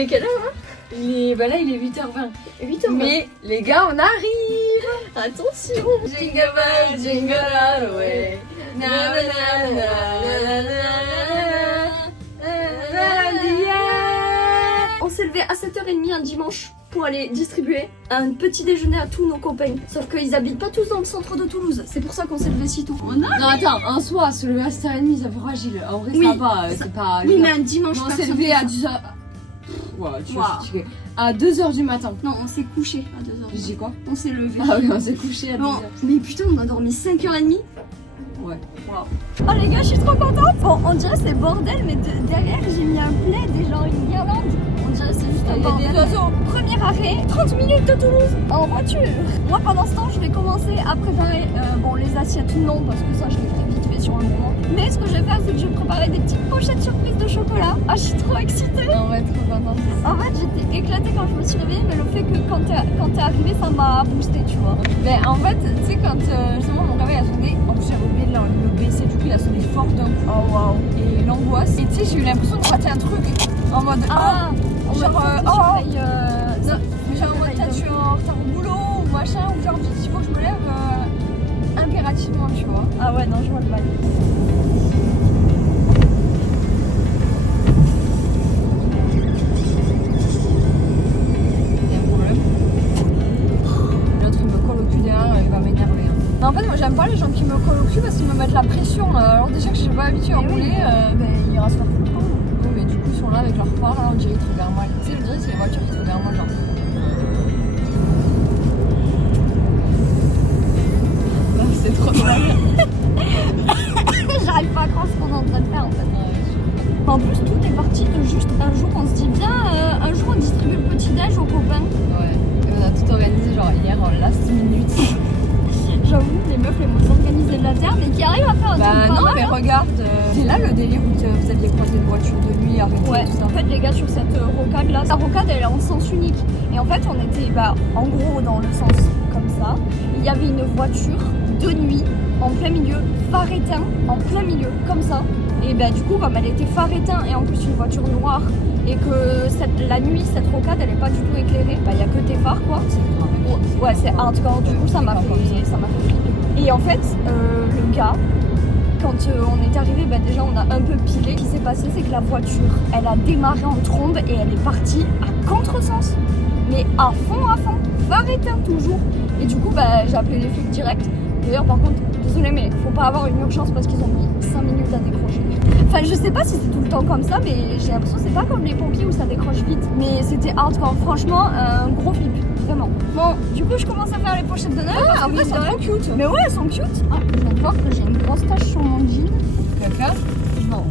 est quelle heure là? Là il est 8h20. 8h20. Mais les gars, on arrive. Attention. Jingle bell, jingle all the way. Na na na na na na na. On s'est levé à 7h30 un dimanche pour aller distribuer un petit déjeuner à tous nos copains. Sauf qu'ils habitent pas tous dans le centre de Toulouse. C'est pour ça qu'on s'est levé si tôt. Non attends, un soir, se lever à 7h30, ça va fragile. En vrai, Oui, ça va, c'est pas... Oui, mais un dimanche, on s'est personne levé fait à ça. 10h... Ouais, tu vois, je suis fatiguée. À 2h du matin. Non, on s'est couché à 2h. Je dis quoi? On s'est levé. Ah oui, on s'est couché à 2h. Bon, mais putain, on a dormi 5h30. Ouais. Wow. Oh les gars, je suis trop contente. Bon, on dirait c'est bordel, mais derrière j'ai mis un plaid et genre une guirlande. On dirait c'est juste un Il y a bordel. des oiseaux. Premier arrêt, 30 minutes de Toulouse en voiture. Moi pendant ce temps, je vais commencer à préparer les assiettes non parce que ça je les ferai vite fait sur le moment. Mais ce que je vais faire, c'est que je vais préparer des petites pochettes surprises de chocolat. Ah, je suis trop excitée. On va être trop contente. En fait, j'étais éclatée quand je me suis réveillée, mais le fait que quand t'es arrivée, ça m'a boosté, tu vois. Mais en fait, tu sais, quand justement mon réveil a sonné, en plus j'avais oublié de le baisser, du coup il a sonné fort d'un coup. Oh waouh. Et l'angoisse. Et tu sais, j'ai eu l'impression de rater un truc. En mode, Ah, oh, genre, non, mais genre en mode, peut-être je suis en retard au boulot ou machin, ou genre vite, il faut que je me lève impérativement, tu vois. Ah ouais, non, je vois le bail. Il y a un problème. L'autre il me colle au cul derrière, il va m'énerver. Mais en fait, moi j'aime pas les gens qui me collent au cul parce qu'ils me mettent la pression là. Alors déjà que je suis pas habituée à rouler, il ira se faire foutre. oui, mais du coup ils sont là avec leur phare, là on dirait qu'ils te regardent mal. Tu sais, je dirais c'est les voitures qui te regardent mal, genre. Là, c'est trop mal. J'arrive pas à croire ce qu'on est en train de faire en fait. En plus, tout est parti de juste un jour, on se dit viens, un jour on distribue le petit-déj aux copains. Ouais, et on a tout organisé genre hier en last minute. J'avoue, les meufs les moins organisées de la terre, mais qui arrivent à faire un truc pas non, mal, mais hein. regarde, c'est là le délire où vous aviez croisé une voiture de nuit, arrêtée, Ouais, tout ça. en fait les gars sur cette rocade là, la rocade elle est en sens unique. Et en fait on était en gros dans le sens comme ça. Il y avait une voiture de nuit en plein milieu, phare éteint, en plein milieu, comme ça. Et du coup comme elle était phare éteint et en plus une voiture noire et que la nuit cette rocade elle est pas du tout éclairée, il y a que tes phares quoi. Ouais c'est hardcore, du coup ça m'a fait flipper. Et en fait le gars, quand on est arrivé, déjà on a un peu pilé. Ce qui s'est passé, c'est que la voiture, elle a démarré en trombe et elle est partie à contresens. Mais à fond, phare éteint toujours. Et du coup, j'ai appelé les flics direct. D'ailleurs, par contre, désolé, mais faut pas avoir une urgence parce qu'ils ont mis 5 minutes à décrocher. Enfin, je sais pas si c'est tout le temps comme ça, mais j'ai l'impression que c'est pas comme les pompiers où ça décroche vite. Mais c'était hardcore, franchement, un gros flip, vraiment. Bon, du coup, je commence à faire les pochettes de Noël. Ah, en fait, c'est trop cute. Mais ouais, elles sont cute. Ah, je viens de voir que j'ai une grosse tache sur mon jean. Caca? Non.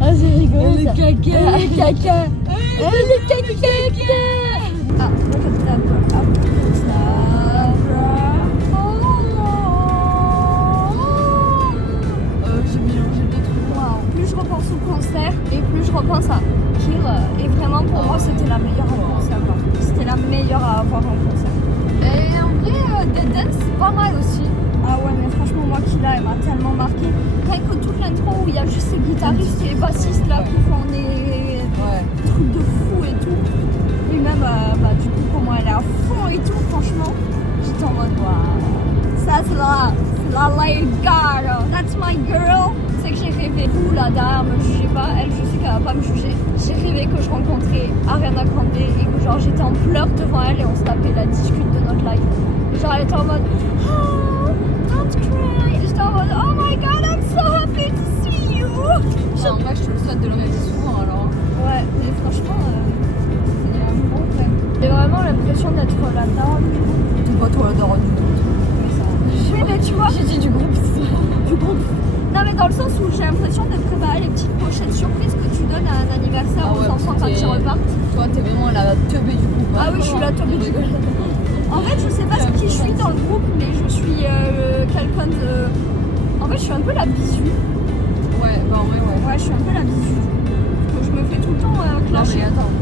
Ah, c'est rigolo. Le ça. caca. Le caca. Le caca. Ah, J'ai mélangé deux trucs. wow. Plus je repense au concert et plus je repense à Kill. Et vraiment, pour moi, c'était la meilleure en concert. C'était la meilleure à avoir en concert. Et en vrai, Dead Dance, c'est pas mal aussi. Ah ouais, mais franchement, moi, Killa, elle m'a tellement marqué. Rien que toute l'intro où il y a juste ces guitaristes et les bassistes là qui font des trucs de fou et tout. Et même, du coup, comment elle est à fond et tout, franchement, j'étais en mode, waouh, ça c'est la lady Gaga, that's my girl. C'est que j'ai rêvé, vous là derrière, me jugez pas, elle, je sais qu'elle va pas me juger. J'ai rêvé que je rencontrais Ariana Grande et que genre j'étais en pleurs devant elle et on se tapait la discute de notre life. Et genre elle était en mode, oh, don't cry. Et j'étais en mode, oh my god, I'm so happy to see you. En vrai, je te le souhaite de le rêver souvent alors. Ouais, mais franchement, c'est un bon rêve. J'ai vraiment l'impression d'être la dame du groupe. C'est pas toi la daronne du groupe. Oui, mais tu vois, J'ai dit du groupe. du groupe. Non, mais dans le sens où j'ai l'impression de préparer les petites pochettes surprises que tu donnes à un anniversaire aux enfants quand ils repartent. Toi, t'es vraiment la teubée du groupe. Ah oui, je suis la teubée du groupe. En fait, je sais pas qui je suis dans le groupe, mais je suis quelqu'un de. En fait, je suis un peu la bisu. Ouais, bah en vrai, ouais. Ouais, je suis un peu la bisu. Je me fais tout le temps Non, clasher. mais attends.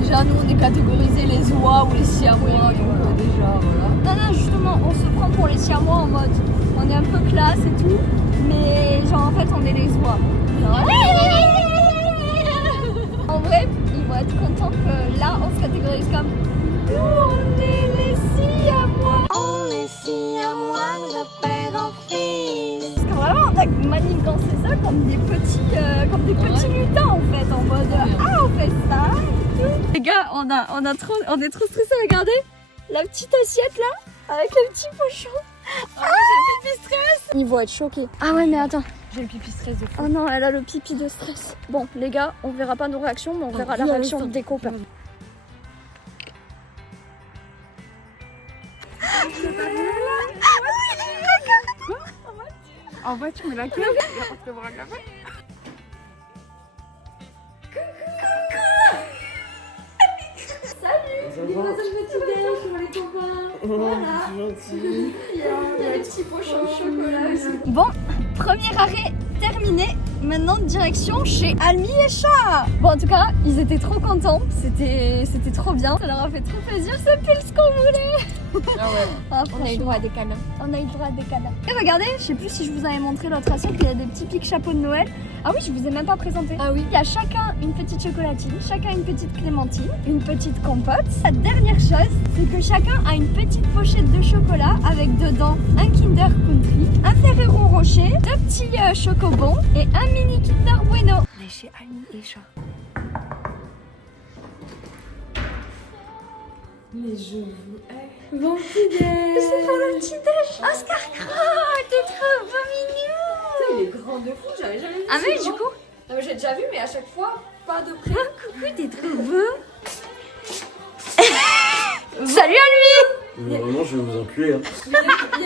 Déjà, nous, on est catégorisés les oies ou les siamois, donc déjà, voilà. Non, justement, on se prend pour les siamois en mode on est un peu classe et tout, mais genre en fait on est les oies. Genre, vrai, ils vont être contents que là, on se catégorise comme nous, on est les filles à moi. On est si à moi de père en fils. Parce que vraiment, on a manigancé ça comme des petits lutins en fait, en mode ah, on fait ça et tout. Les gars, on est trop stressés, regardez la petite assiette là, avec le petit pochon. Ah, j'ai le pipi stress. Ils vont être choqués. Ah ouais, mais attends. J'ai le pipi stress de fou. Oh non, elle a le pipi de stress. Bon, les gars, on verra pas nos réactions, mais on verra la réaction des copains. En voiture, mais laquelle? Il va pas te voir un café. Salut, les copains. Voilà. Il y a les petits pochons au chocolat aussi. Bon, premier arrêt terminé. Maintenant, direction chez Almi et Chat. Bon, en tout cas, ils étaient trop contents. C'était trop bien. Ça leur a fait trop plaisir. C'est pile ce qu'on voulait. Ah ouais. Ah, On a eu le droit à des câlins. On a eu le droit à des câlins. Et regardez, je sais plus si je vous avais montré l'autre assiette, il y a des petits pics chapeaux de Noël. Ah oui, je vous ai même pas présenté. Ah oui. Il y a chacun une petite chocolatine, chacun une petite clémentine, une petite compote. La dernière chose, c'est que chacun a une petite pochette de chocolat avec dedans un Kinder Country, un Ferrero Rocher, 2 petits chocobons et un mini Kinder Bueno. On est chez Almi et Chat. Mais je vous hais. Bon petit déj. C'est pour le petit déj. Oscar croque, t'es trop beau mignon. Il est grand de fou, j'avais jamais vu. Ah mais si du grand. coup, Non, mais j'ai déjà vu, mais à chaque fois, pas de près. coucou, t'es trop beau. Salut à lui. Vraiment, je vais vous enculer. Hein. Il y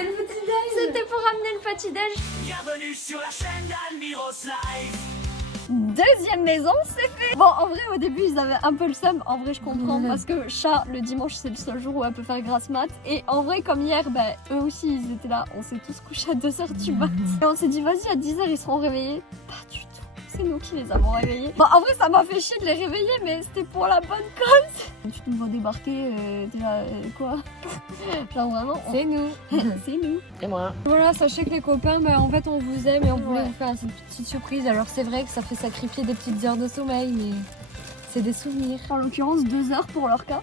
a le petit déj. C'était pour ramener le petit déj. Bienvenue sur la chaîne d'Almiros Live. Deuxième maison, c'est fait. Bon, en vrai, au début, ils avaient un peu le seum. En vrai, je comprends parce que Chat, le dimanche, c'est le seul jour où elle peut faire grasse mat. Et en vrai, comme hier, eux aussi, ils étaient là. On s'est tous couchés à 2h du mat. Et on s'est dit, vas-y, à 10h, ils seront réveillés. Pas du tout. C'est nous qui les avons réveillés. Bon, en vrai, ça m'a fait chier de les réveiller, mais c'était pour la bonne cause. Tu nous vois débarquer, t'es là, quoi. Genre vraiment, C'est nous. c'est nous. Et moi. Voilà, sachez que les copains, en fait, on vous aime et on voulait vous faire cette petite surprise. Alors, c'est vrai que ça fait sacrifier des petites heures de sommeil, mais c'est des souvenirs. En l'occurrence, 2 heures pour leur cas.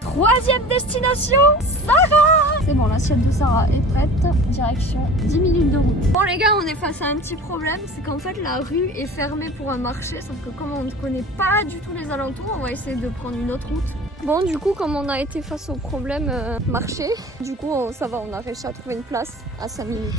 Troisième destination, Sarah. C'est bon, l'assiette de Sarah est prête. Direction 10 minutes de route. Bon les gars, on est face à un petit problème, c'est qu'en fait la rue est fermée pour un marché, sauf que comme on ne connaît pas du tout les alentours, on va essayer de prendre une autre route. Bon, du coup, comme on a été face au problème marché, du coup ça va, on a réussi à trouver une place à 5 minutes.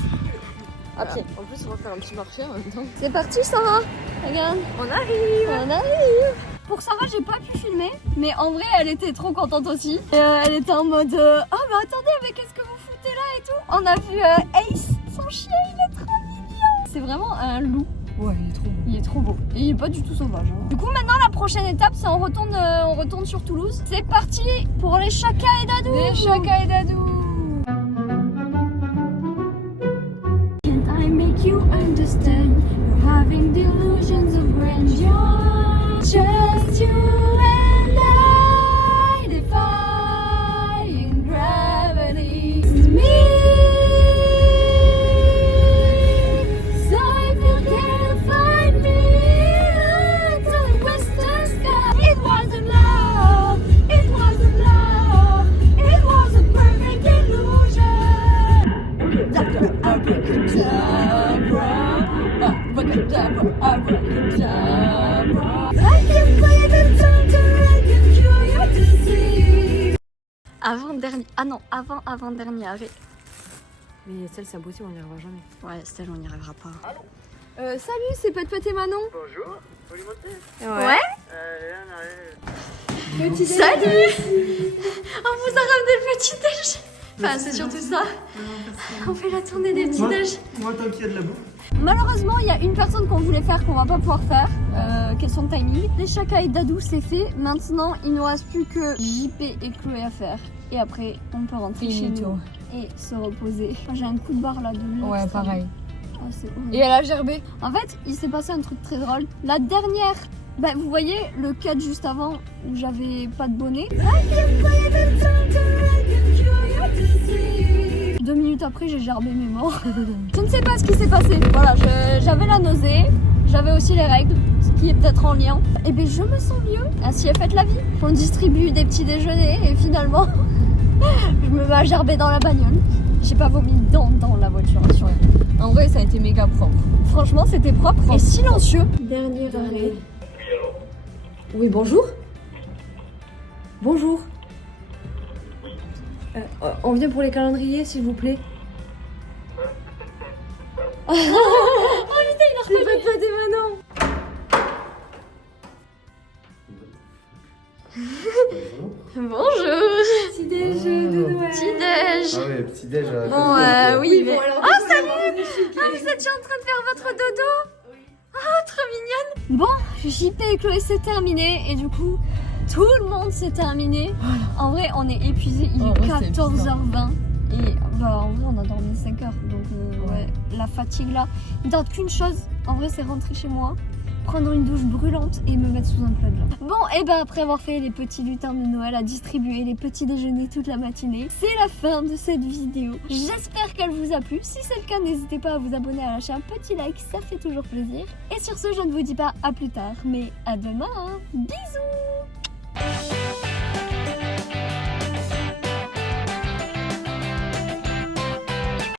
À pied. En plus, on va faire un petit marché en même temps. C'est parti Sarah. Regarde, On arrive. on arrive. Pour Sarah, j'ai pas pu filmer, mais en vrai, elle était trop contente aussi. Et, elle était en mode oh mais attendez, mais qu'est-ce que vous foutez là et tout. On a vu Ace, son chien, il est trop mignon. C'est vraiment un loup. Ouais, il est trop beau. Il est trop beau et il est pas du tout sauvage. Hein. Du coup, maintenant, la prochaine étape, c'est on retourne sur Toulouse. C'est parti pour les Chaka et Dadou. Les Chaka et Dadou. Can I make you understand? You're having delusions of grandeur. Just you and I defying gravity. It's me. So if you can't find me to the western sky, it wasn't love. It wasn't love. It was a perfect illusion. Abracadabra, abracadabra, abracadabra. I can play the thunder, I can cure your disease. Avant-dernier arrêt. Mais celle, c'est impossible, on n'y arrivera jamais. Ouais, Stella, on n'y arrivera pas. Salut, c'est Pet et Manon. Bonjour, faut lui montrer. Ouais. Petit Salut. On vous a ramené le petit déj. Enfin, c'est surtout ça. On fait la tournée des petits déj. Moi, tant qu'il y a de la bouffe. Malheureusement, il y a une personne qu'on voulait faire qu'on va pas pouvoir faire. Question de timing. Les Chaka et Dadou, c'est fait. Maintenant, il nous reste plus que JP et Chloé à faire. Et après, on peut rentrer chez nous et se reposer. J'ai un coup de barre là de l'autre. Ouais, pareil. Ah, c'est horrible. Et elle a gerbé. En fait, il s'est passé un truc très drôle. La dernière, vous voyez le cut juste avant où j'avais pas de bonnet. 2 minutes après, j'ai gerbé mes morts. Je ne sais pas ce qui s'est passé. Voilà, j'avais la nausée, j'avais aussi les règles, ce qui est peut-être en lien. Et bien je me sens mieux, ainsi est faite la vie. On distribue des petits déjeuners et finalement je me mets à gerber dans la bagnole. J'ai pas vomi dans la voiture, assurez. En vrai, ça a été méga propre. Franchement, c'était propre et silencieux. Dernier arrêt. Oui, bonjour. Bonjour. On vient pour les calendriers, s'il vous plaît. Oh putain, il a reconnu. C'est pas des Manon. Bonjour. Petit déj de Noël. Petit déj. Ah ouais, petit déj. Bon, oui, mais... Bon, alors, Oh, salut. Ah, vous êtes déjà en train de faire votre dodo? Ah, trop mignonne. Bon, JP et Chloé, c'est terminé. Et du coup, tout le monde s'est terminé. En vrai, on est épuisé. Il En est vrai, c'est 14h20. Et bah, en vrai, on a dormi 5 heures. Donc, ouais, la fatigue là. Il ne tente qu'une chose. En vrai, c'est rentrer chez moi, prendre une douche brûlante et me mettre sous un plaid là. Bon, et ben après avoir fait les petits lutins de Noël, à distribuer les petits déjeuners toute la matinée, c'est la fin de cette vidéo. J'espère qu'elle vous a plu. Si c'est le cas, n'hésitez pas à vous abonner, à lâcher un petit like, ça fait toujours plaisir. Et sur ce, je ne vous dis pas à plus tard, mais à demain. Bisous.